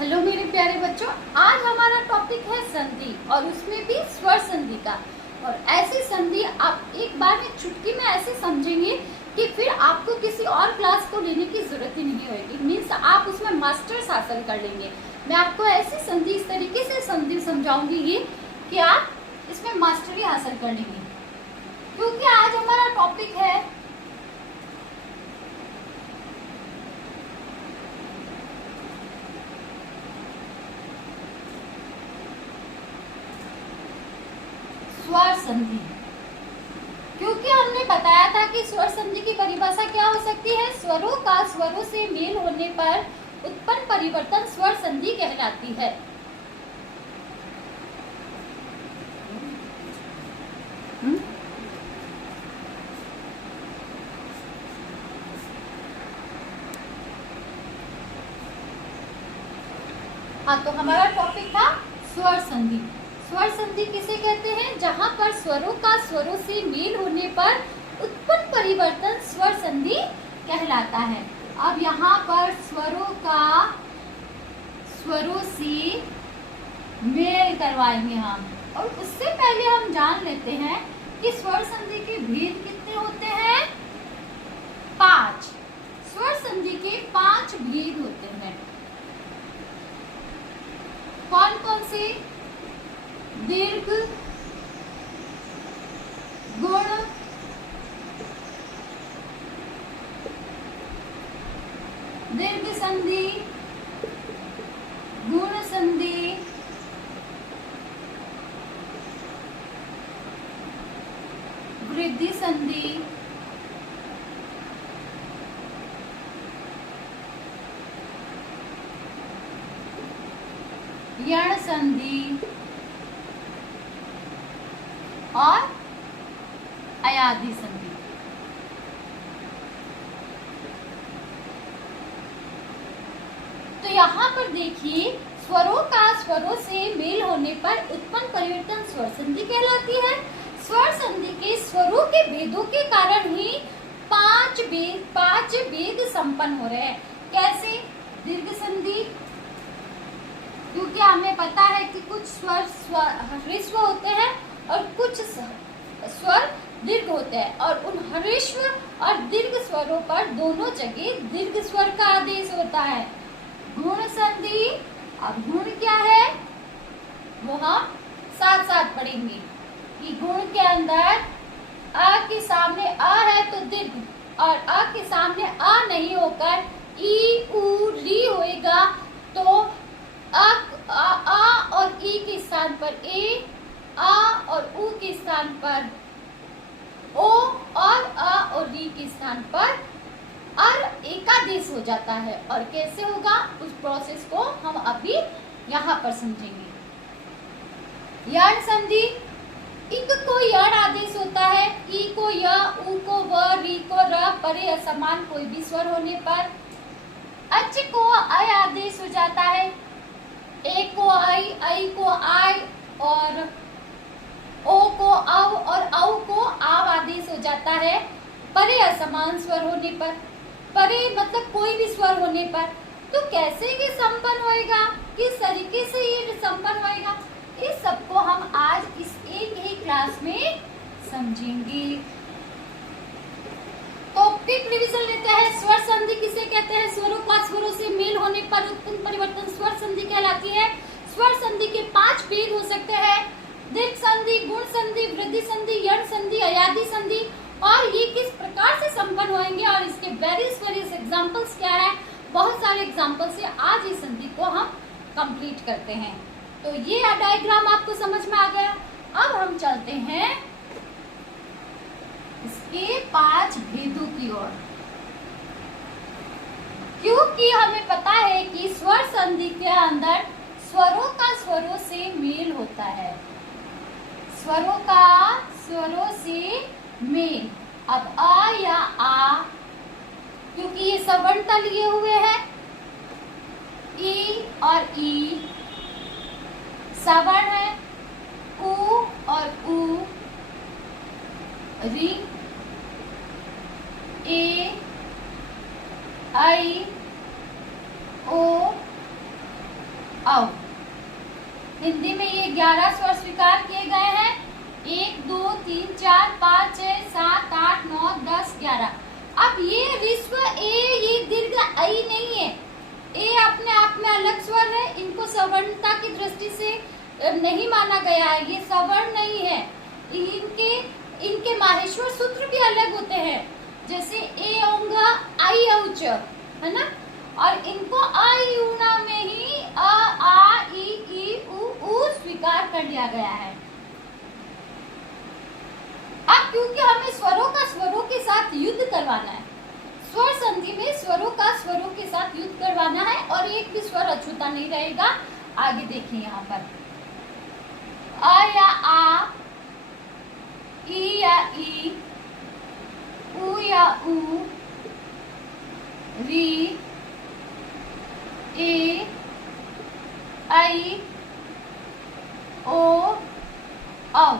Hello मेरे प्यारे बच्चों, आज हमारा टॉपिक है संधि और उसमें भी स्वर संधि का। और ऐसी संधि आप एक बार में चुटकी में ऐसे समझेंगे कि फिर आपको किसी और क्लास को लेने की जरूरत ही नहीं होगी। मीन्स आप उसमें मास्टर्स हासिल कर लेंगे। मैं आपको ऐसी संधि इस तरीके से संधि समझाऊंगी ये कि आप इसमें मास्टरी हासिल कर लेंगे, क्योंकि आज हमारा टॉपिक है स्वर संधि। क्योंकि हमने बताया था कि स्वर संधि की परिभाषा क्या हो सकती है, स्वरों का स्वरों से मेल होने पर उत्पन्न परिवर्तन स्वर संधि कहलाती है। हाँ, तो हमारा टॉपिक था स्वर संधि। स्वर संधि किसे कहते हैं? जहां पर स्वरों का स्वरों से मेल होने पर उत्पन्न परिवर्तन स्वर संधि कहलाता है। अब यहाँ पर स्वरों का स्वरों से मेल करवाएंगे हम, और उससे पहले हम जान लेते हैं कि स्वर संधि के भेद कितने होते हैं। 5। स्वर संधि के 5 भेद होते हैं। कौन कौन से? दीर्घ, गुण, दीर्घ संधि, गुण संधि, वृद्धि संधि, यण संधि और अयाधि संधि। तो यहाँ पर देखिए, स्वरों का स्वरों से मेल होने पर उत्पन्न परिवर्तन स्वर संधि कहलाती है। स्वर संधि के स्वरों के भेदों के कारण ही 5 भेद संपन्न हो रहे हैं। कैसे? दीर्घ संधि, क्योंकि हमें पता है कि कुछ स्वर ह्रस्व होते हैं और कुछ स्वर दीर्घ होते हैं, और उन ह्रस्व और दीर्घ स्वरों पर दोनों जगह दीर्घ स्वर का आदेश होता है। गुण संधि, अब गुण क्या है वो हम साथ साथ पढ़ेंगे कि गुण के अंदर अ के सामने अ है तो दीर्घ, और अ के सामने अ नहीं होकर ई उ री होएगा तो आ और ई के स्थान पर ए, आ और उ के स्थान पर ओ, और अ और री के स्थान पर अर एकादेश हो जाता है। और कैसे होगा उस प्रोसेस को हम अभी यहाँ पर समझेंगे। यण संधि, इक को यण आदेश होता है, ई को य, उ को व, री को र, परे असमान कोई भी स्वर होने पर। अच को अय आदेश हो जाता है, ए को आई को आय, और ओ को अव और औ को आव आदेश हो जाता है परे असमान स्वर होने पर। परे मतलब कोई भी स्वर होने पर। तो कैसे ये संपन्न होएगा, किस तरीके से ये संपन्न होएगा, इस सबको हम आज इस एक ही क्लास में समझेंगे। तो क्विक रिवीजन लेते हैं। स्वर संधि किसे कहते हैं? स्वरों का स्वरों से मेल होने पर उत्पन्न परिवर्तन स्वर संधि कहलाती है। स्वर संधि के 5 भेद हो सकते हैं: दीर्घ संधि, गुण संधि, वृद्धि संधि, यण संधि, अयाधि संधि। और ये किस प्रकार से संपन्न होंगे और इसके वेरियस एग्जांपल्स क्या है, बहुत सारे एग्जांपल से आज इस संधि को हम कंप्लीट करते हैं। तो ये डायग्राम आपको समझ में आ गया। अब हम चलते हैं इसके 5 भेदों की ओर, क्योंकि हमें पता है कि स्वर संधि के अंदर स्वरों का स्वरों से मेल होता है। स्वरों का स्वरों से मेल। अब अ या आ, क्योंकि ये सवर्णता लिए हुए हैं, ई और ई सवर्ण है, उ और उ, री, ए, आई, ओ, औ। हिंदी में ये 11 स्वर स्वीकार किए गए हैं। 1 2 3 4 5 6 7 8 9 10 11। अब ये ऋस्व ए ये दीर्घ आई नहीं है। ए अपने आप में अलग स्वर है, इनको सवर्णता की दृष्टि से नहीं माना गया है, ये सवर्ण नहीं है। इनके माहेश्वर सूत्र भी अलग होते हैं, जैसे ए औंगा आई औच, है ना। और इनको आ ई ऊना में ही अ आ ई उ स्वीकार कर लिया गया है। अब क्योंकि हमें स्वरों का स्वरों के साथ युद्ध करवाना है, स्वर संधि में स्वरों का स्वरों के साथ युद्ध करवाना है और एक भी स्वर अछूता नहीं रहेगा। आगे देखिए यहाँ पर अ या आ, ई या ई, उ या उ, री, ए, आई, ओ, औ।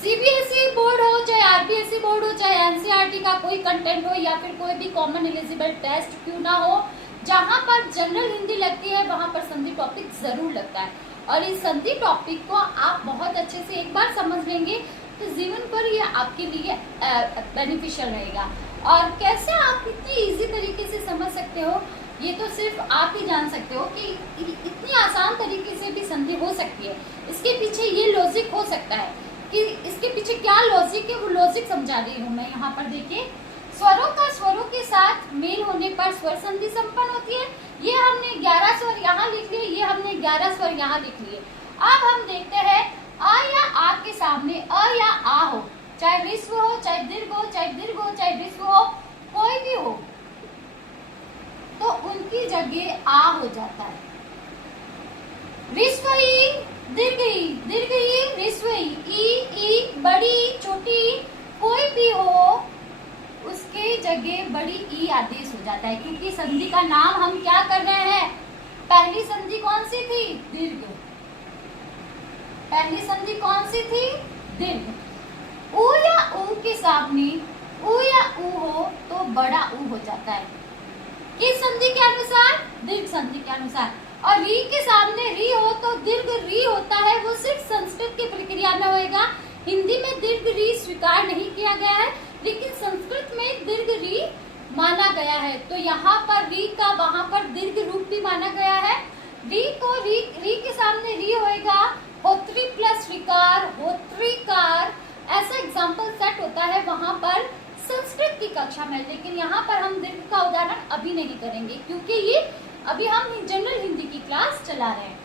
सीबीएसई बोर्ड हो चाहे आरबीएसई बोर्ड हो चाहे एनसीईआरटी का कोई कंटेंट हो या फिर कोई भी कॉमन एलिजिबल टेस्ट क्यों ना हो, जहां पर जनरल हिंदी लगती है वहां पर संधि टॉपिक जरूर लगता है। और इस संधि टॉपिक को आप बहुत अच्छे से एक बार समझ लेंगे तो जीवन पर ये आपके लिए बेनिफिशियल रहेगा। और कैसे आप इतनी इजी तरीके से समझ सकते हो, ये तो सिर्फ आप ही जान सकते हो कि इतनी आसान तरीके से भी संधि हो सकती है। इसके पीछे ये लॉजिक हो सकता है कि इसके पीछे क्या लॉजिक है, वो लॉजिक समझा रही हूँ मैं यहाँ पर। देखिए, स्वरों का स्वरों के साथ मेल होने पर स्वर संधि संपन्न होती है। ये हमने 11 स्वर यहाँ लिख लिए, ये हमने 11 स्वर यहाँ लिख लिए। अब हम देखते हैं अ या आ के सामने अ या आ हो, चाहे ऋस्व हो चाहे दीर्घ हो, चाहे दीर्घ हो चाहे ऋस्व हो, कोई भी हो, तो उनकी जगह आ हो जाता है। ऋस्व ई, दीर्घ ई, दीर्घ ई, ऋस्व ई, बड़ी ई, छोटी ई, कोई भी हो उसके जगह बड़ी ई आदेश हो जाता है, क्योंकि संधि का नाम हम क्या कर रहे हैं। पहली संधि कौन सी थी? दीर्घ। पहली संधि कौन सी थी? दीर्घ। उ या उ के सामने उ या उ हो तो बड़ा उ हो जाता है, किस संधि के अनुसार? दीर्घ संधि के अनुसार। और री के सामने री हो तो दीर्घ री होता है, वो सिर्फ संस्कृत की प्रक्रिया में होएगा। हिंदी में दीर्घ री स्वीकार नहीं किया गया है, लेकिन संस्कृत में दीर्घ री माना गया है। तो यहाँ पर री का वहां पर दीर्घ रूप भी माना गया है। री को री के सामने री होएगा, होत्री प्लस विकार, होत्रीकार, ऐसा एग्जाम्पल सेट होता है वहां पर संस्कृत की कक्षा में। लेकिन यहाँ पर हम दीर्घ का उदाहरण अभी नहीं करेंगे, क्योंकि ये अभी हम जनरल हिंदी की क्लास चला रहे हैं।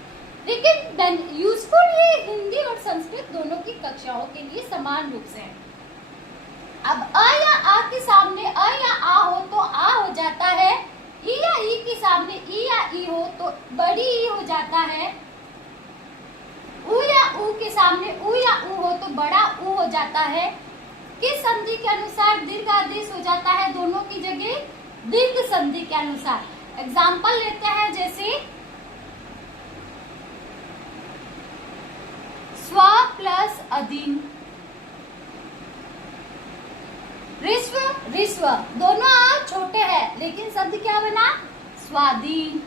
लेकिन यूजफुल ये हिंदी और संस्कृत दोनों की कक्षाओं के लिए समान रूप से है। अब अ या आ के सामने अ या आ हो तो आ हो जाता है। ई या ई के सामने ई या ई हो तो बड़ी ई हो जाता है। उ या उ के सामने उ या उ हो तो बड़ा उ हो जाता है। किस संधि के अनुसार दीर्घ आदेश हो जाता है? दोनों की जगह दीर्घ संधि के अनुसार। एग्जाम्पल लेते हैं, जैसे स्व प्लस अधीन, ऋस्व ऋस्व, दोनों आ छोटे हैं लेकिन शब्द क्या बना? स्वाधीन।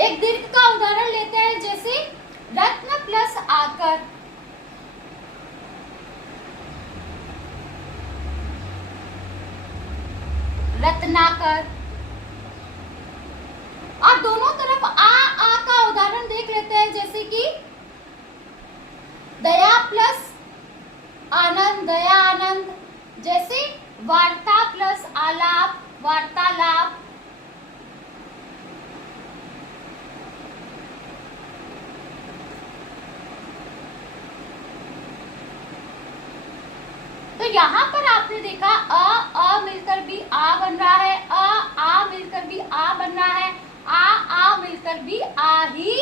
एक दीर्घ का उदाहरण लेते हैं, जैसे रत्न प्लस आकर, रत्नाकर। अब दोनों तरफ आ का उदाहरण देख लेते हैं, जैसे कि दया प्लस आनंद, दया आनंद। जैसे वार्ता प्लस आलाप, वार्तालाप। तो यहाँ पर आपने देखा अ मिलकर भी आ बन रहा है, आ मिलकर भी आ बन रहा है, आ मिलकर भी आ ही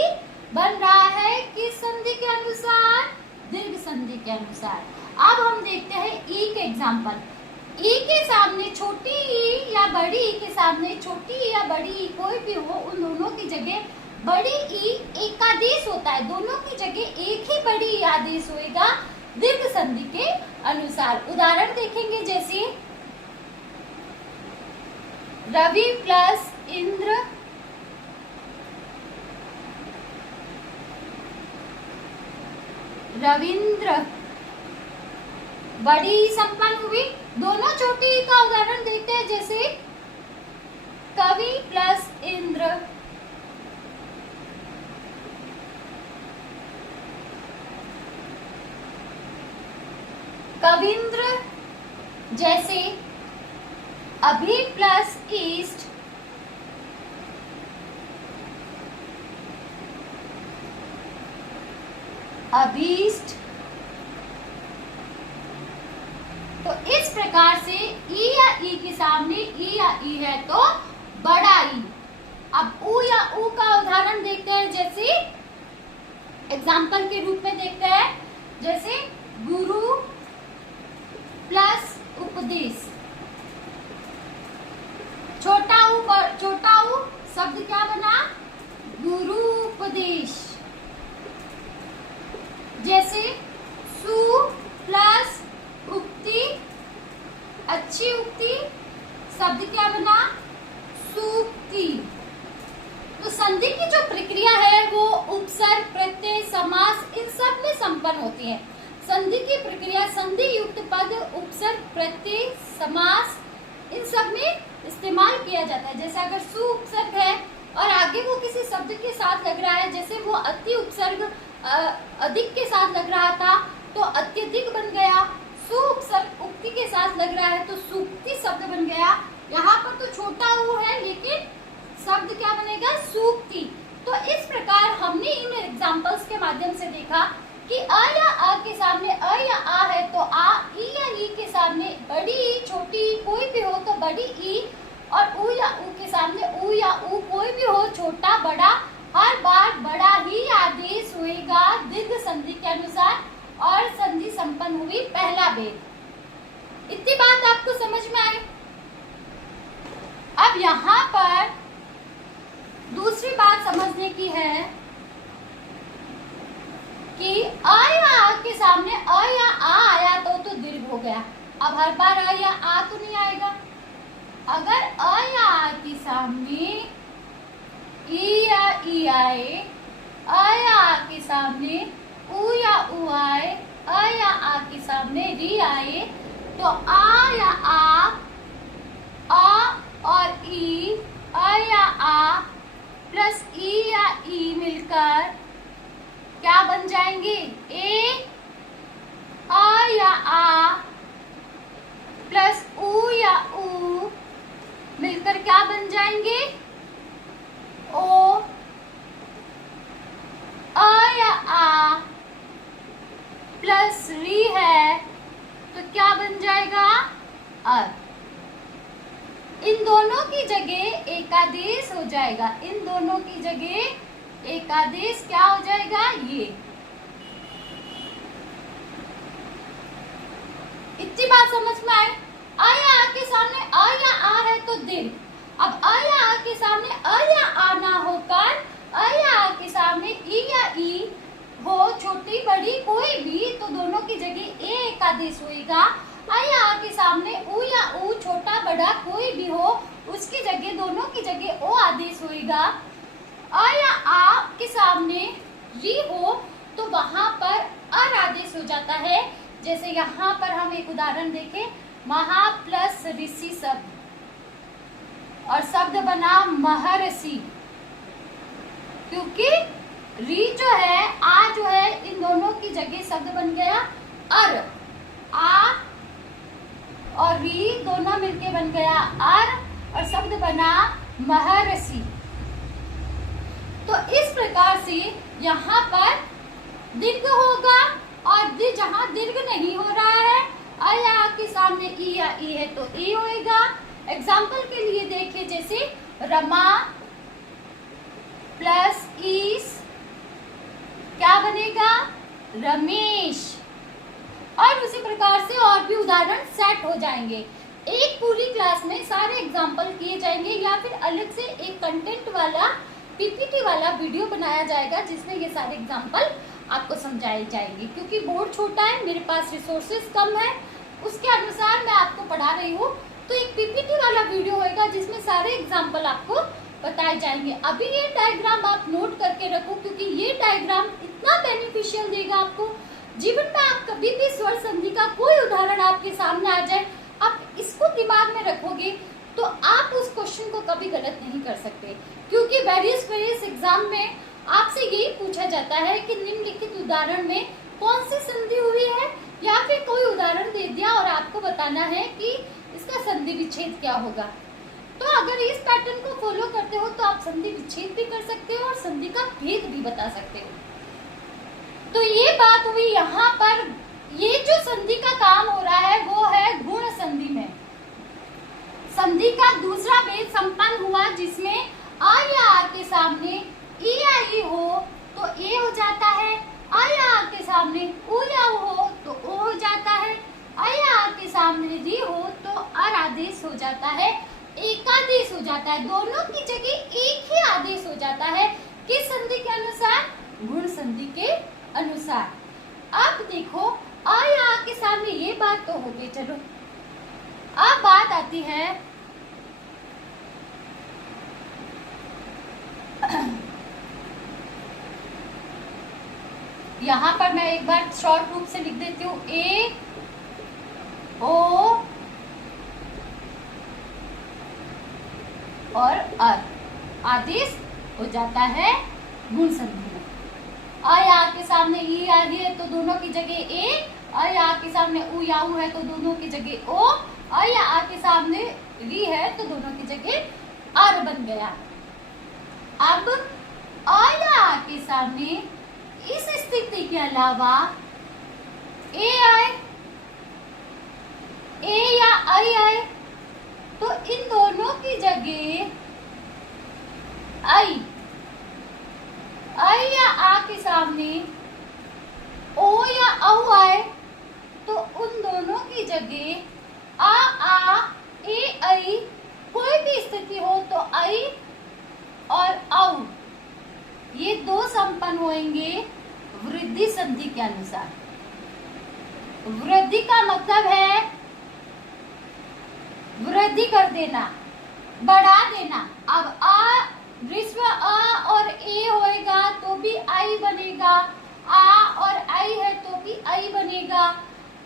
बन रहा है। किस संधि के अनुसार? दीर्घ संधि के अनुसार। अब हम देखते हैं ई के एग्जाम्पल। ई के सामने छोटी ई या बड़ी ई के सामने छोटी ई या बड़ी ई कोई भी हो, उन दोनों की जगह बड़ी ई एकादेश होता है। दोनों की जगह एक ही बड़ी ई आदेश होएगा दीर्घ संधि के अनुसार। उदाहरण देखेंगे, जैसे रवि प्लस इंद्र, रविंद्र। बड़ी ई संपन्न हुई। दोनों छोटी ई का उदाहरण देखते हैं, जैसे कवि प्लस इंद्र, कविंद्र। जैसे अभि प्लस ईस्ट, अभीष्ट। तो इस प्रकार से ई या ई के सामने ई या ई है तो बड़ा ई। अब ऊ या ऊ का उदाहरण देखते हैं, जैसे एग्जाम्पल के रूप में देखते हैं, जैसे गुरु प्लस उपदेश। छोटा ऊ शब्द क्या बना? गुरु उपदेश। जैसे सु प्लस उक्ति, अच्छी उक्ति, शब्द क्या बना? सूक्ति। तो संधि की जो प्रक्रिया है वो उपसर्ग, प्रत्यय, समास इन सब में संपन्न होती है। संधि की प्रक्रिया संधि युक्त पद, उपसर्ग, प्रत्यय, समास इन सब में इस्तेमाल किया जाता है। जैसे अगर सु उपसर्ग है और आगे वो किसी शब्द के साथ लग रहा है, जैसे वो अति उपसर्ग अधिक के साथ लग रहा था तो अत्यधिक बन गया। सु उपसर्ग उक्ति के साथ लग रहा है तो सूक्ति शब्द बन गया। यहाँ पर तो छोटा ऊ है लेकिन शब्द क्या बनेगा? सूक्ति। तो इस प्रकार हमने इन एग्जांपल्स के माध्यम से देखा कि अ या आ के सामने अ या आ है तो आ, ई या ई के सामने बड़ी ई, छोटी ई कोई भी हो तो बड़ी ई, और ऊ या ऊ के सामने ऊ या ऊ कोई भी हो, छोटा बड़ा, हर बार बड़ा ही आदेश होएगा दीर्घ संधि के अनुसार, और संधि संपन्न हुई पहला भेद। इतनी बात आपको समझ में आई? अब यहाँ पर दूसरी बात समझने की है कि अ या आ के सामने अ या आ आया तो दीर्घ हो गया। अब हर बार अ या आ तो नहीं आएगा। अगर अ या आ के सामने ई या ई आए, अ या आ के सामने ऊ या ऊ आए, अ या आ के सामने री आए, तो आ या आ और ई, अ या आ प्लस ई या ई मिलकर क्या बन जाएंगे? ए, अ या आ प्लस ऊ या ऊ मिलकर क्या बन जाएंगे? ओ, अ या आ प्लस री है तो क्या बन जाएगा? अर। इन दोनों की जगह एकादेश हो जाएगा। इन दोनों की जगह एकादेश क्या हो जाएगा? ये। इतनी बात समझ में आए? अ या आ के सामने अ या आ है तो दीर्घ। अब अ या आ के सामने अ या आ ना होकर अ या आ के सामने ई या ई हो, छोटी बड़ी कोई भी, तो दोनों की जगह ए एकादेश होएगा। अ या आ के सामने ऊ या ऊ छोटा बड़ा कोई भी हो, उसकी जगह दोनों की जगह ओ आदेश होएगा। अ या आ के सामने री हो तो वहां पर अर आदेश हो जाता है। जैसे यहाँ पर हम एक उदाहरण देखें, महा प्लस ऋषि शब्द और शब्द बना महर्षि, क्योंकि री जो है, आ जो है, इन दोनों की जगह शब्द बन गया अर। आ और री दोनों मिलके बन गया अर और शब्द बना महर्षि। तो इस प्रकार से यहाँ पर दीर्घ होगा, और जहाँ दीर्घ नहीं हो रहा है, अ या आ के सामने ई या ई है तो ई होएगा। एग्जाम्पल के लिए देखिए, जैसे रमा प्लस ईस क्या बनेगा? रमेश। और उसी प्रकार से और भी उदाहरण सेट हो जाएंगे। एक पूरी क्लास में सारे एग्जाम्पल किए जाएंगे या फिर अलग से एक कंटेंट वाला पीपीटी वाला वीडियो बनाया जाएगा जिसमें ये सारे एग्जाम्पल आपको समझाए जाएंगे। क्योंकि बोर्ड छोटा है, मेरे पास रिसोर्सेज कम है, उसके अनुसार मैं आपको पढ़ा रही हूँ, तो एक पीपीटी वाला वाला वीडियो होगा जिसमें सारे एग्जाम्पल आपको बताए जाएंगे। अभी ये डायग्राम आप नोट करके रखो, क्योंकि ये डायग्राम इतना बेनिफिशियल देगा आपको जीवन में। आप कभी भी स्वर संधि का कोई उदाहरण आपके सामने आ जाए, आप इसको दिमाग में रखोगे तो आप उस क्वेश्चन को कभी गलत नहीं कर सकते, क्योंकि वेरियस एग्जाम में आपसे यही पूछा जाता है कि निम्नलिखित उदाहरण में कौन सी संधि हुई है, या फिर कोई उदाहरण दे दिया और आपको बताना है कि इसका संधि विच्छेद क्या होगा। तो अगर इस पैटर्न को फॉलो करते हो तो आप संधि विच्छेद भी कर सकते हो और संधि का भेद भी बता सकते हो। तो ये बात हुई यहाँ पर। ये जो संधि का काम हो रहा है वो है गुण संधि में। संधि का दूसरा भेद संपन्न हुआ जिसमें आ या आ के सामने ई या ई हो तो ए हो जाता है, आ या आ के सामने उ या उ हो तो ओ हो जाता है, आ या आ के सामने री हो तो अर आदेश हो जाता है, एकादेश हो जाता है। दोनों की जगह एक ही आदेश हो जाता है। किस संधि के अनुसार? गुण संधि के अनुसार। अब देखो आ या आ के सामने ये बात तो हो गई, चलो अब बात आती है यहाँ पर मैं एक बार शॉर्ट रूप से लिख देती हूँ, ए ओ और अर आदेश हो जाता है गुण संधि में। आ या आ के सामने ई आ रही है तो दोनों की जगह ए, आ या आ के सामने उ या उ है तो दोनों की जगह ओ, आ या आ के सामने री है तो दोनों की जगह अर बन गया। अब आ या आ के सामने इस स्थिति के अलावा ए आए, ए या आई आए तो इन दोनों की जगह आई या आ के सामने ओ या औ आए तो उन दोनों की जगह आ ए आई, कोई भी स्थिति हो तो आई और औ ये दो संपन्न होंगे वृद्धि संधि के अनुसार। वृद्धि का मतलब है वृद्धि कर देना, बढ़ा देना। अब आ विश्व आ और ए होएगा तो भी आई बनेगा, आ और आई है तो भी आई बनेगा,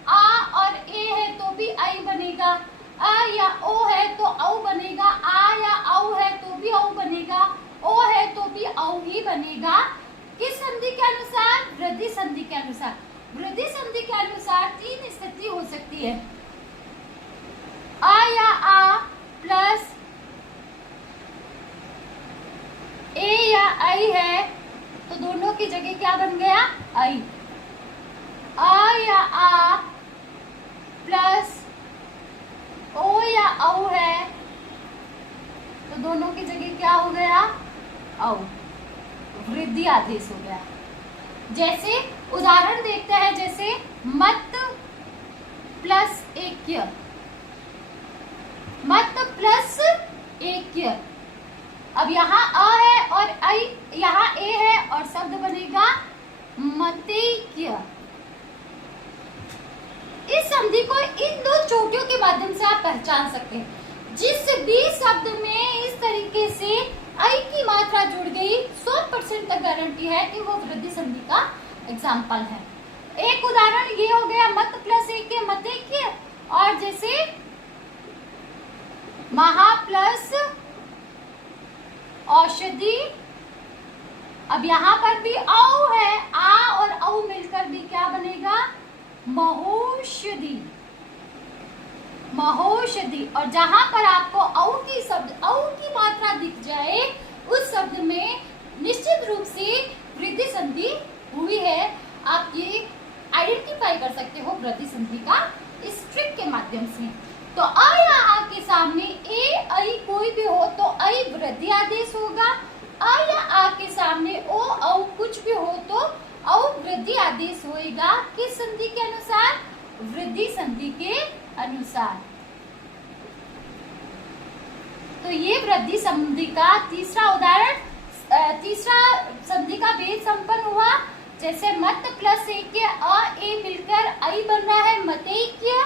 आ और ए है तो भी आई बनेगा, आ या ओ है तो औ बनेगा, आ या औ है तो भी औ बनेगा, ओ है तो भी औ ही बनेगा। किस संधि के अनुसार? वृद्धि संधि के अनुसार। वृद्धि संधि के अनुसार तीन स्थिति हो सकती है, आ या आ प्लस ए या आई है तो दोनों की जगह क्या बन गया? आई। आ या आ प्लस ओ या औ है तो दोनों की जगह क्या हो गया? औ। वृद्धि आदेश हो गया। जैसे उदाहरण देखते हैं, जैसे मत प्लस ऐक्य, मत प्लस ऐक्य। अब यहाँ अ है और आई, यहाँ ए है और शब्द बनेगा मतैक्य। इस संधि को इन दो चोटियों के माध्यम से आप पहचान सकते हैं। जिस भी शब्द में इस तरीके से आई की मात्रा जुड़ गई 100% तक गारंटी है कि वो वृद्धि संधि का एग्जाम्पल है। एक उदाहरण ये हो गया मत प्लस ऐक्य मतैक्य, और जैसे महा प्लस औषधि। अब यहाँ पर भी औ है, आ और औ मिलकर भी क्या बनेगा? महौषधि। महौषधि। और जहां पर आपको औ की शब्द औ की मात्रा दिख जाए उस शब्द में निश्चित रूप से वृद्धि संधि हुई है। आप ये आइडेंटिफाई कर सकते हो वृद्धि संधि का इस ट्रिक के माध्यम से। तो आ या आ के सामने ए आई कोई भी हो तो आई वृद्धि आदेश होगा, आ या आ के सामने ओ औ कुछ भी हो तो औ वृद्धि आदेश होएगा। किस संधि के अनुसार? वृद्धि संधि के अनुसार। तो ये वृद्धि संधि का तीसरा उदाहरण, तीसरा संधि का भेद संपन्न हुआ। जैसे मत प्लस ऐक्य अ ए मिलकर आई बन रहा है मतैक्य।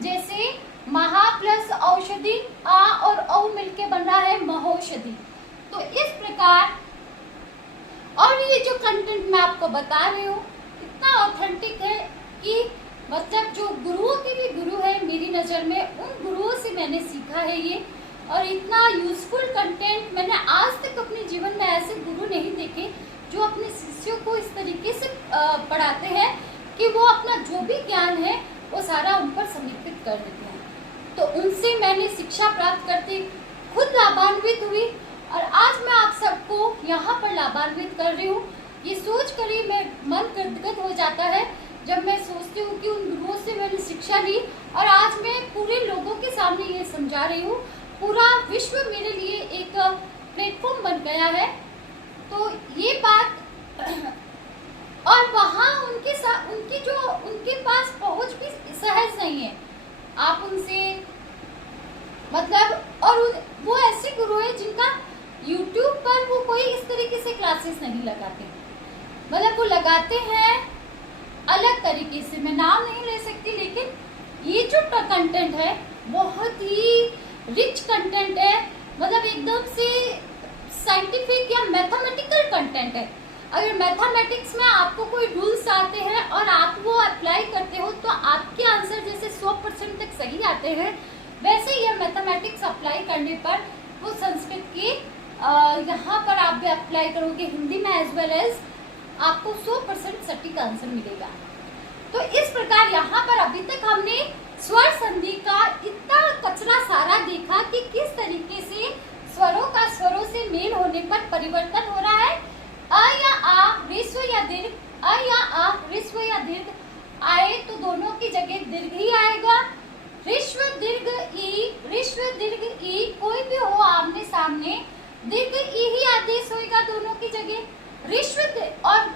जैसे महा प्लस औ औषधि, आ और औ मिलके बन रहा है महौषधि। तो इस प्रकार, और ये जो कंटेंट मैं आपको बता रही हूँ इतना ऑथेंटिक है कि मतलब जो गुरुओं के भी गुरु है मेरी नज़र में, उन गुरुओं से मैंने सीखा है ये। और इतना यूजफुल कंटेंट मैंने आज तक अपने जीवन में ऐसे गुरु नहीं देखे जो अपने शिष्यों को इस तरीके से पढ़ाते हैं कि वो अपना जो भी ज्ञान है वो सारा उन पर समर्पित कर देते हैं। तो उनसे मैंने शिक्षा प्राप्त करते खुद लाभान्वित हुई, और आज मैं आप सबको यहाँ पर लाभान्वित कर रही हूँ। ये सोच कर ही मैं मन गदगद हो जाता है जब मैं सोचती हूँ कि उन गुरुओं से मैंने शिक्षा ली और आज मैं पूरे लोगों के सामने ये समझा रही हूँ। पूरा विश्व मेरे लिए एक प्लेटफॉर्म बन गया है। तो ये बात, और वहाँ उनके साथ उनके पास पहुँच भी सहज नहीं है। आप उनसे मतलब, और वो ऐसे गुरु है जिनका YouTube पर वो कोई इस तरीके से क्लासेस नहीं लगाते, मतलब वो लगाते हैं अलग तरीके से। मैं नाम नहीं ले सकती, लेकिन ये जो कंटेंट है बहुत ही रिच कंटेंट है, मतलब एकदम से साइंटिफिक या मैथमेटिकल कंटेंट है। अगर मैथमेटिक्स में आपको कोई रूल्स आते हैं और आप वो अप्लाई करते हो तो आपके आंसर जैसे 100% तक सही आते हैं, वैसे ही मैथमेटिक्स अप्लाई करने पर वो संस्कृत के यहाँ पर आप भी अप्लाई करोगे हिंदी में एज वेल एज, आपको 100% सटीक आंसर मिलेगा। तो इस प्रकार यहाँ पर अभी तक हमने स्वर संधि का इतना कचरा सारा देखा कि किस तरीके से स्वरों का स्वरों से मेल होने पर परिवर्तन हो रहा है। अ या आ, ह्रस्व या दीर्घ, अ या आ, ह्रस्व या दीर्घ आए तो दोनों की जगह दीर्घ ही आएगा। ह्रस्व दीर्घ ई, ह्रस्व दीर्घ ई कोई भी हो आमने सामने, दीर्घ ई ही आदेश होगा दोनों की जगह। ह्रस्व और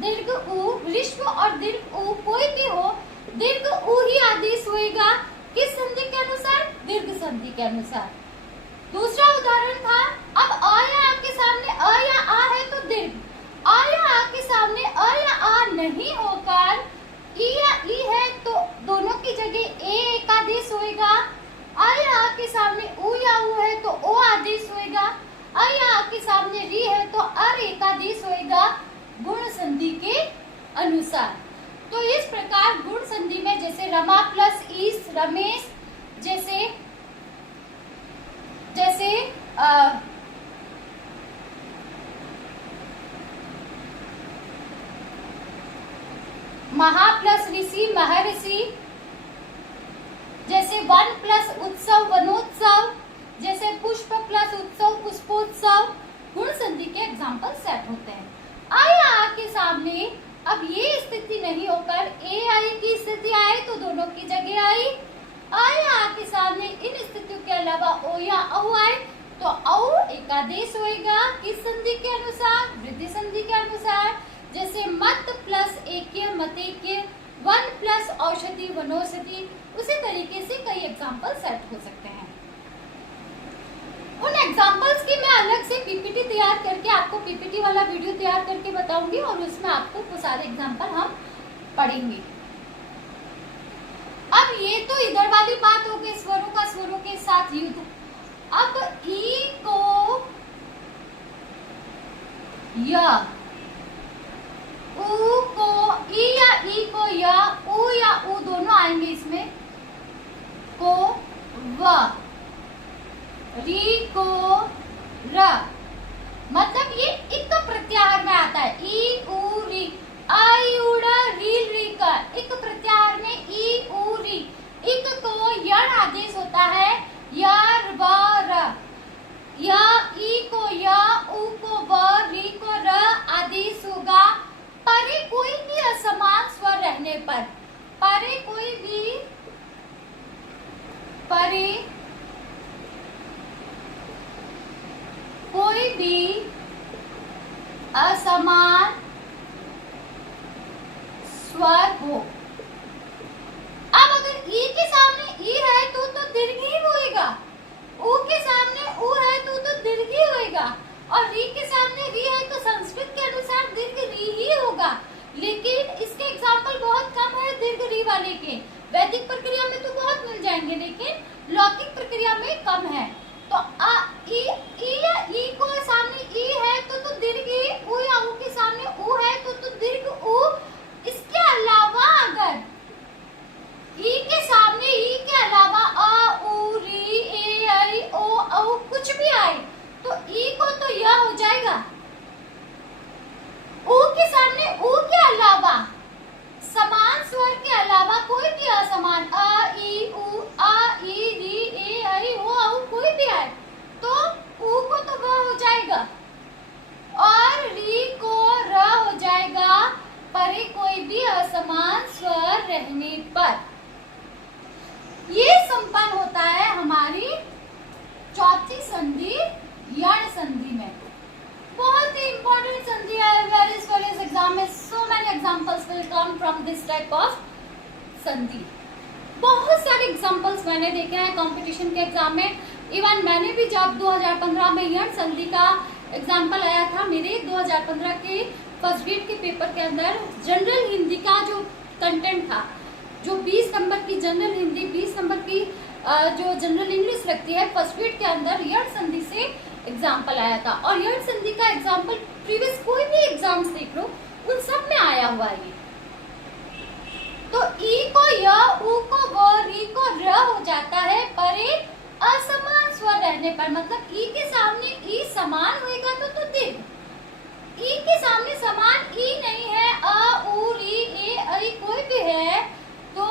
दीर्घ उ, ह्रस्व और दीर्घ उ कोई भी हो, दीर्घ उ ही आदेश होगा। किस संधि के अनुसार? दीर्घ संधि के अनुसार। दूसरा उदाहरण था, अब अ या आ के सामने अ या आ है तो दीर्घ, अ या आ के सामने अ या आ नहीं होकर ई या ई है तो दोनों की जगह ए एक आदेश होगा। अ या आ के सामने उ या उ है तो ओ आदेश होगा। अ या आ के सामने री है तो अर एक आदेश होगा गुण संधि के अनुसार। तो इस प्रकार गुण संधि में जैसे रमा प्लस ईस रमेश, जैसे जैसे महा प्लस ऋषि महर्षि, जैसे वन प्लस उत्सव वनोत्सव, जैसे पुष्प प्लस उत्सव पुष्पोत्सव, गुण संधि के एग्जाम्पल सेट होते हैं। आ या आ के सामने अब ये स्थिति नहीं होकर ए आई की स्थिति आए तो दोनों की जगह आई। आ या आ के सामने इन स्थितियों के अलावा ओ या औ आए तो औ एक आदेश होगा। किस संधि के अनुसार? वृद्धि संधि के अनुसार। जैसे मत प्लस एकीय मतेक्य, वन प्लस औषधि वनौषधि, उसी तरीके से कई एग्जाम्पल सेट हो सकते हैं। उन एग्जाम्पल्स की मैं अलग से पीपीटी तैयार करके आपको पीपीटी वाला वीडियो तैयार करके बताऊंगी और उसमें आपको वो सारे एग्जाम्पल हम पढ़ेंगे। अब ये तो इधर वाली बात हो गई स्वरों का स्वरों के साथ युद्ध। अब ई को या, ऊ को ई या ई को या, ऊ या ऊ दोनों आएंगे इसमें, को व, री को र, मतलब ये इक प्रत्याहार में आता है। ई उ री, आई उड़ा रील री का, इक प्रत्याहार में ई उ री। इक को यण आदेश होता है, यार व र, या ई को या, उ को व, री को र आदेश होगा। परे कोई भी असमान स्वर रहने पर, परे कोई भी, परे कोई भी असमान स्वर हो। अब अगर ई के सामने ई है तो दीर्घ ही होएगा, ऊ के सामने ऊ है तो दीर्घ ही होएगा, और री के सामने री है तो संस्कृत के अनुसार दीर्घ री ही होगा। लेकिन इसके एग्जाम्पल बहुत कम है दीर्घ री वाले के। वैदिक प्रक्रिया में तो बहुत मिल जाएंगे, लेकिन लौकिक प्रक्रिया क्रिया में कम है। तो आ ई या ई को सामने ई है तो दीर्घ ई, उ या उ के सामने उ है तो दीर्घ उ। इसके अलावा अगर ई के सामने ई के अलावा अ, उ, री, ए, ऐ, ओ, औ कुछ भी आए तो ई को तो य हो जाएगा। उ के सामने उ के अलावा समान स्वर के अलावा कोई भी असमान अ, ई, उ, आ, ई, री, ए, ऐ, ओ, औ कोई भी आए तो उ को तो व हो जाएगा और री को र हो जाएगा परे कोई भी असमान स्वर रहने पर। ये संपन्न होता है हमारी चौथी संधि यण संधि में। बहुत ही इंपॉर्टेंट संधि है। वेरियस एग्जाम में so many examples will come from this type of संधि। बहुत सारे एग्जांपल्स मैंने देखे हैं कंपटीशन के एग्जाम में। इवन मैंने भी जब 2015 में यण संधि का एग्जाम्पल आया था मेरे 2015 के फर्स्ट ग्रेड के पेपर के अंदर, जनरल हिंदी का जो कंटेंट था, जो 20 नंबर की जनरल हिंदी, 20 नंबर की जो जनरल इंग्लिश लगती है फर्स्ट ग्रेड के अंदर, यण संधि से एग्जाम्पल आया था। और यण संधि का एग्जाम्पल प्रीवियस कोई भी एग्जाम्स देख लो उन सब में आया हुआ है। तो ई को य, उ को व, री को र हो जाता है परे असमान स्वर रहने पर। मतलब ई के सामने ई समान होएगा तो दीर्घ। ई के सामने समान ई नहीं है, अ, उ, री, ए, ऐ कोई भी है तो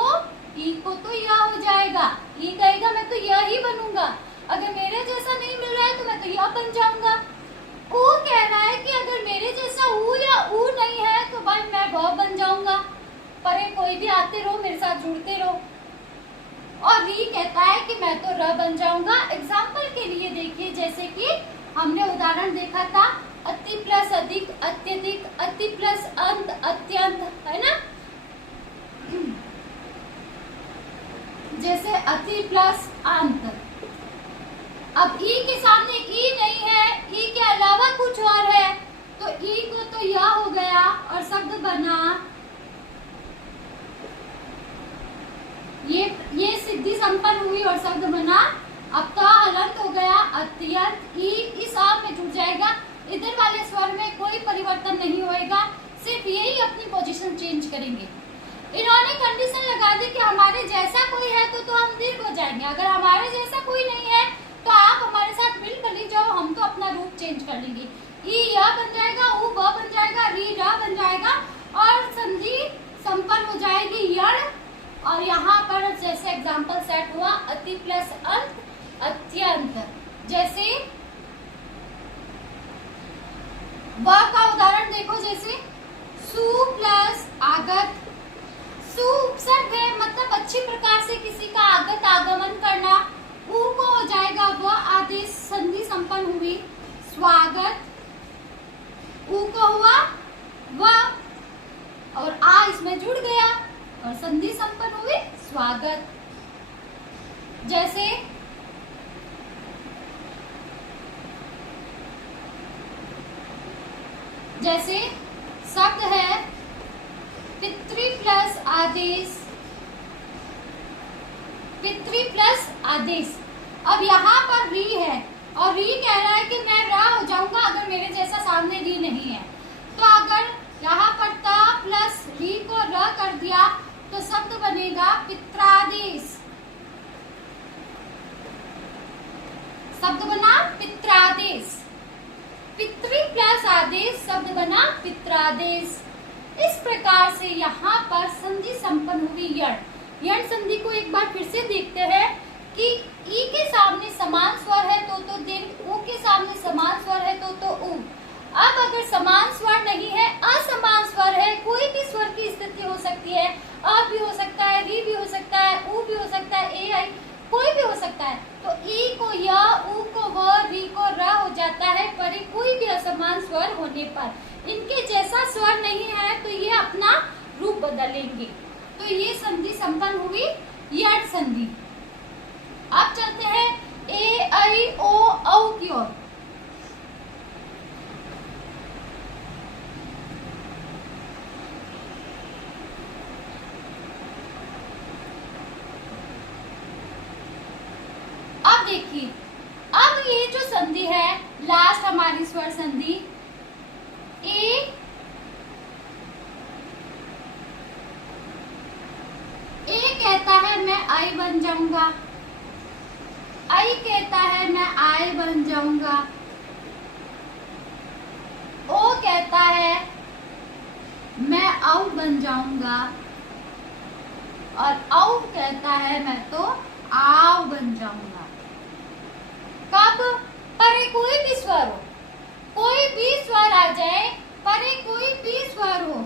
ई को तो य हो जाएगा। ई कहेगा मैं तो य ही बनूंगा। अगर मेरे जैसा नहीं मिल रहा है तो मैं तो य बन जाऊंगा। उ कह रहा है कि अगर मेरे जैसा उ या उ नहीं है तो भाई मैं व बन जाऊंगा। परे कोई भी आते रहो, मेरे साथ जुड़ते रहो। और री कहता है कि मैं तो र बन जाऊंगा। एग्जाम्पल के लिए देखिए, जैसे कि हमने उदाहरण देखा था अति प्लस अधिक, अत्यधिक, अति प्लस अंत, अत्यंत, है ना। जैसे अति प्लस अंत। अब ई के सामने ई नहीं है, ई के अलावा कुछ और है तो ई को तो य हो गया और शब्द बना ये सिद्धि संपन्न हुई और शब्द बना अब हलंत हो गया अत्यंत। ई इस आप में जुड़ जाएगा। इधर वाले स्वर में कोई परिवर्तन नहीं होएगा, सिर्फ यही अपनी पोजीशन चेंज करेंगे। इन्होंने कंडीशन लगा दी कि हमारे जैसा कोई है तो हम दीर्घ हो जाएंगे। अगर हमारे जैसा कोई नहीं है तो आप हमारे साथ मिलकर ले जाओ, हम तो अपना रूप चेंज कर लेंगे। ई य बन जाएगा, उ ब बन जाएगा, री र बन जाएगा और संधि संपन्न हो जाएगी यण। और यहाँ पर जैसे एग्जाम्पल सेट हुआ अति प्लस अंत, अत्यंत। जैसे व का उदाहरण देखो, जैसे सु प्लस आगत। सु उपसर्ग है, मतलब अच्छी प्रकार से किसी का आगत आगमन करना। उ को हो जाएगा व आदेश, संधि संपन्न हुई स्वागत। उ को हुआ व और आ इसमें जुड़ गया और संधि संपन्न हुई स्वागत। जैसे शब्द है पितृ प्लस आदेश, पितृ प्लस आदेश। अब यहाँ पर री है और री कह रहा है कि मैं रा हो जाऊंगा अगर मेरे जैसा सामने री नहीं है। तो अगर यहाँ पर त प्लस री को र कर दिया तो शब्द बनेगा पित्रादेश। शब्द बना पित्रादेश। पितृ प्लस आदेश शब्द बना पित्रादेश। इस प्रकार से यहाँ पर संधि संपन्न हुई यण। यण संधि को एक बार फिर से देखते हैं कि ई के सामने समान स्वर है तो दीर्घ, उ के सामने समान स्वर है तो उ। अब अगर समान स्वर नहीं है, असमान स्वर है, कोई भी स्वर की स्थिति हो सकती है, अ भी हो सकता है, री भी हो सकता है, उ भी हो सकता है, ए आई कोई भी हो सकता है। तो ई को य, उ को व, री को र हो जाता है पर कोई भी असमान स्वर होने पर। इनके जैसा स्वर नहीं है तो ये अपना रूप बदलेंगे। तो ये संधि संपन्न हुई यण संधि। अब चलते हैं ए ऐ ओ औ की ओर। अब अब देखिए, अब ये जो संधि है लास्ट हमारी स्वर संधि ए कहता है मैं आई बन जाऊंगा, आई कहता है मैं आई बन जाऊंगा, ओ कहता है मैं औ बन जाऊंगा, और औ कहता है मैं तो आव बन जाऊंगा। कब? परे कोई भी स्वर हो, कोई भी स्वर आ जाए, परे कोई भी स्वर हो,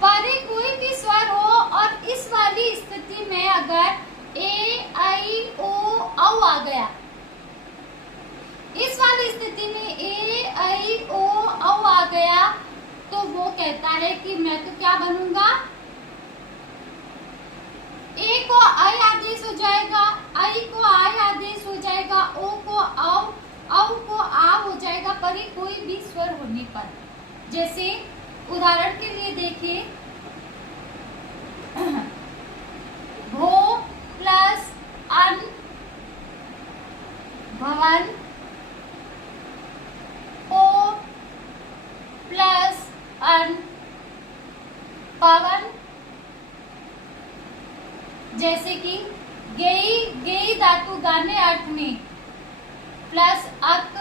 परे कोई भी स्वर हो, और इस वाली स्थिति में अगर ए आई ओ औ आ गया, इस वाली स्थिति में ए आई ओ औ आ गया, तो वो कहता है कि मैं तो क्या बनूंगा, ए को आई आदेश हो जाएगा, आई को आई आदेश हो जाएगा, ओ को औ, औ को आ हो जाएगा परे कोई भी स्वर होने पर। जैसे उदाहरण के लिए देखिए, भो प्लस अन भवन, ओ प्लस अन पवन। जैसे कि गेई, गेई धातु गाने अर्थ में, प्लस अक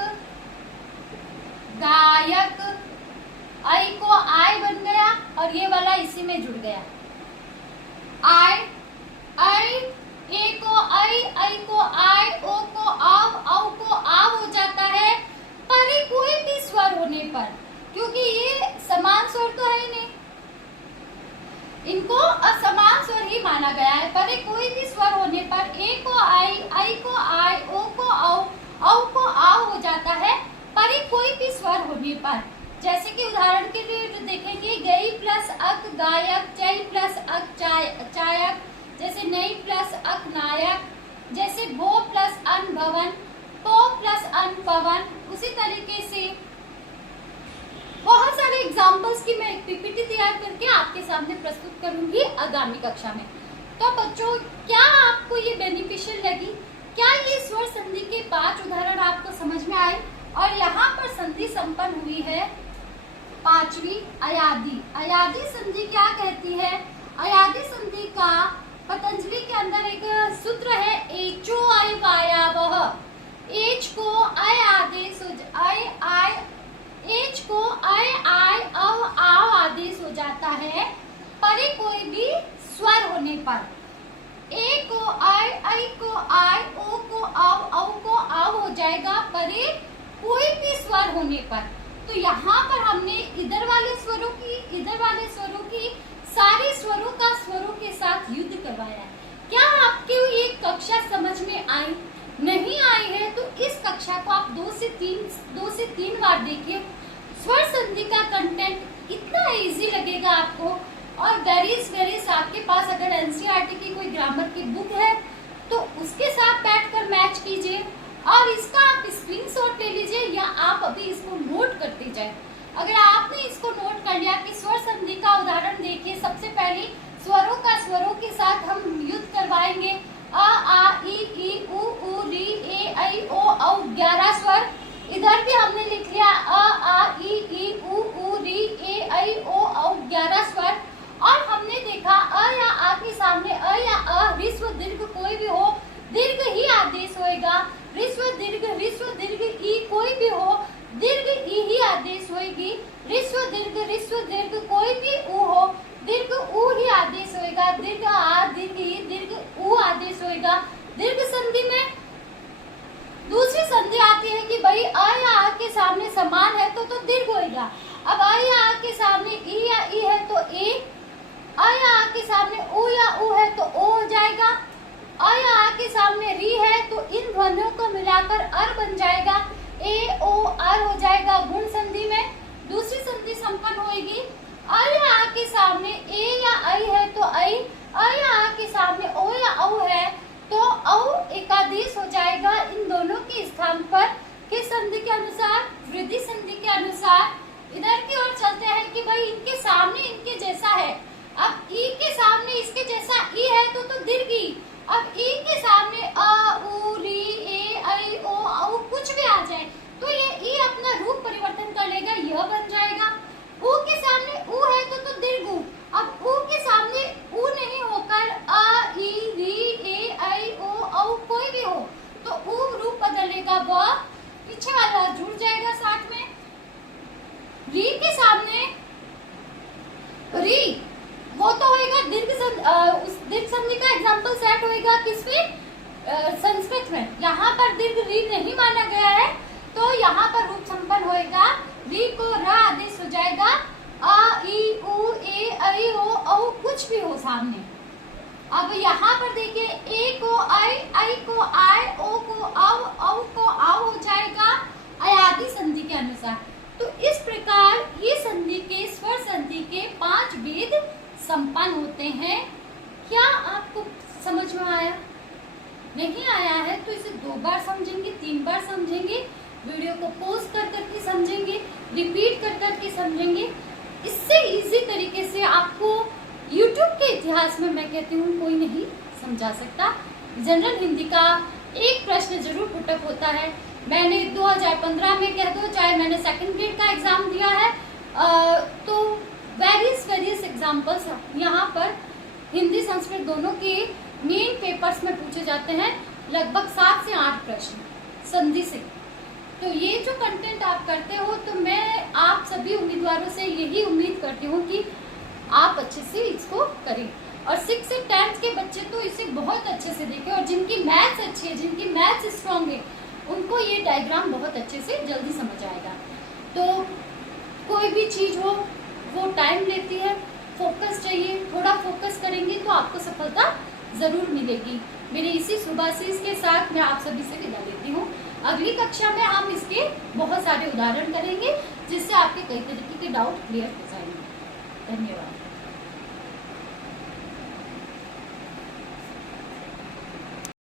गायक, आई को आय बन गया और ये वाला इसी में जुड़ गया, आय, आई, ए को आई को आय, ओ को आव, औ को आव हो जाता है परे कोई भी स्वर होने पर, क्योंकि ये समान स्वर तो है ही नहीं, इनको असमान स्वर ही माना गया है। परे कोई भी स्वर होने पर ए को आई को आय, ओ को औ को आव हो जाता है परे कोई भी स्वर होने पर। जैसे कि उदाहरण के लिए देखेंगे, गई प्लस अक गायक, चई प्लस अक चायक, जैसे नई प्लस अक नायक, जैसे भो प्लस अन भवन, पो प्लस अन पवन। उसी तरीके से बहुत सारे एग्जाम्पल्स की मैं एक पीपीटी तैयार करके आपके सामने प्रस्तुत करूंगी आगामी कक्षा में। तो बच्चों, क्या आपको ये बेनिफिशियल लगी? क्या ये स्वर संधि के 5 उदाहरण आपको समझ में आए? और यहाँ पर संधि संपन्न हुई है 5वीं अयादी। अयादी संधि क्या कहती है? अयादी संधि का पतंजलि के अंदर एक सूत्र है, एचो अय वायावह। एच को अय आदेश हो, अय आय, एच को अय आय अव आव आदेश हो जाता है परे कोई भी स्वर होने पर। ए को अय, आई को आय, ओ को आव, औ को आव हो जाएगा परे कोई भी स्वर होने पर। तो यहाँ पर हमने इधर वाले स्वरों की सारे स्वरों का स्वरों के साथ युद्ध करवाया है। क्या आपके ये कक्षा समझ में आई? नहीं आई है तो इस कक्षा को आप 2 से 3 बार देखिए। स्वर संधि का कंटेंट इतना इजी लगेगा आपको। और वेरीज आपके पास अगर एनसीईआरटी की कोई ग्रामर की बुक है तो उसके साथ बैठकर मैच कीजिए और इसका आप स्क्रीनशॉट ले लीजिए या आप अभी इसको नोट करते जाए। अगर आपने इसको नोट कर लिया कि स्वर संधि का उदाहरण देखिए, सबसे पहले स्वरों के साथ हम युद्ध करवाएंगे। अ आ ई उ ऊ री ए ऐ ओ औ 11 स्वर। इधर भी हमने लिख लिया अ आ ई उ ऊ री ए ऐ ओ औ 11 स्वर। और हमने देखा अ या आ के सामने अ या अ ह्रस्व दीर्घ कोई भी हो, दीर्घ ही आदेश होएगा। ह्रस्व दीर्घ ई कोई भी हो, दीर्घ ई ही आदेश होएगी। ह्रस्व दीर्घ कोई भी ऊ हो, दीर्घ ऊ ही आदेश होएगा। दीर्घ आ, दीर्घ ई, दीर्घ ऊ आदेश होएगा। दीर्घ संधि में दूसरी संधि आती है कि भाई अ या आ के सामने समान है तो दीर्घ होएगा। अब अ या आ के सामने ई या ई है तो ए, अ या आ के सामने ऊ या ऊ है तो ओ हो जाएगा। अ या आ के सामने री है तो इन ध्वनियों को मिलाकर अर बन जाएगा। ए ओ अर हो जाएगा गुण संधि में। दूसरी संधि संपन्न होएगी। अ या आ के सामने ए या आई है तो आई, अ या आ के सामने ओ या औ है तो औ एकादेश हो जाएगा। इन दोनों के स्थान पर किस संधि के अनुसार? वृद्धि संधि के अनुसार। इधर की ओर चलते हैं कि भाई इनके सामने इनके जैसा है। अब ई उस दीर्घ संधि का एग्जाम्पल सेट होएगा किसमें, संस्कृत में। यहाँ पर दीर्घ री नहीं माना गया है, तो यहाँ पर रूप संपन्न होएगा, री को र आदेश हो जाएगा, अ ई उ ए ऐ ओ औ कुछ भी हो सामने। अब यहाँ पर देखिए, ए को ऐ को आय, ओ को औ को आव हो जाएगा अयादि संधि के अनुसार। तो इस प्रकार ये संधि के, स्वर संधि के 5 भेद संपन्न होते हैं। क्या आपको समझ में आया? नहीं आया है तो इसे 2 बार समझेंगे, 3 बार समझेंगे, वीडियो को पॉज कर करके समझेंगे, रिपीट कर करके समझेंगे। इससे इजी तरीके से आपको YouTube के इतिहास में मैं कहती हूँ कोई नहीं समझा सकता। जनरल हिंदी का एक प्रश्न जरूर पुटअप होता है। मैंने 2015 में कह दो, चाहे मैंने सेकंड ग्रेड का एग्जाम दिया है, तो वेरियस एग्जाम्पल्स यहाँ पर हिंदी संस्कृत दोनों के मेन पेपर्स में पूछे जाते हैं, लगभग 7 से 8 प्रश्न संधि से। तो ये जो कंटेंट आप करते हो, तो मैं आप सभी उम्मीदवारों से यही उम्मीद करती हूँ कि आप अच्छे से इसको करें। और 6 से 10th के बच्चे तो इसे बहुत अच्छे से देखें, और जिनकी मैथ्स अच्छी है, जिनकी मैथ्स स्ट्रॉन्ग है, उनको ये डायग्राम बहुत अच्छे से जल्दी समझ आएगा। तो कोई भी चीज़ हो वो टाइम लेती है, फोकस चाहिए, थोड़ा फोकस करेंगे तो आपको सफलता ज़रूर मिलेगी। मेरे इसी शुभाशीष के साथ मैं आप सभी से विदा लेती हूँ। अगली कक्षा में हम इसके बहुत सारे उदाहरण करेंगे, जिससे आपके कई तरीके के डाउट क्लियर हो जाएंगे। धन्यवाद।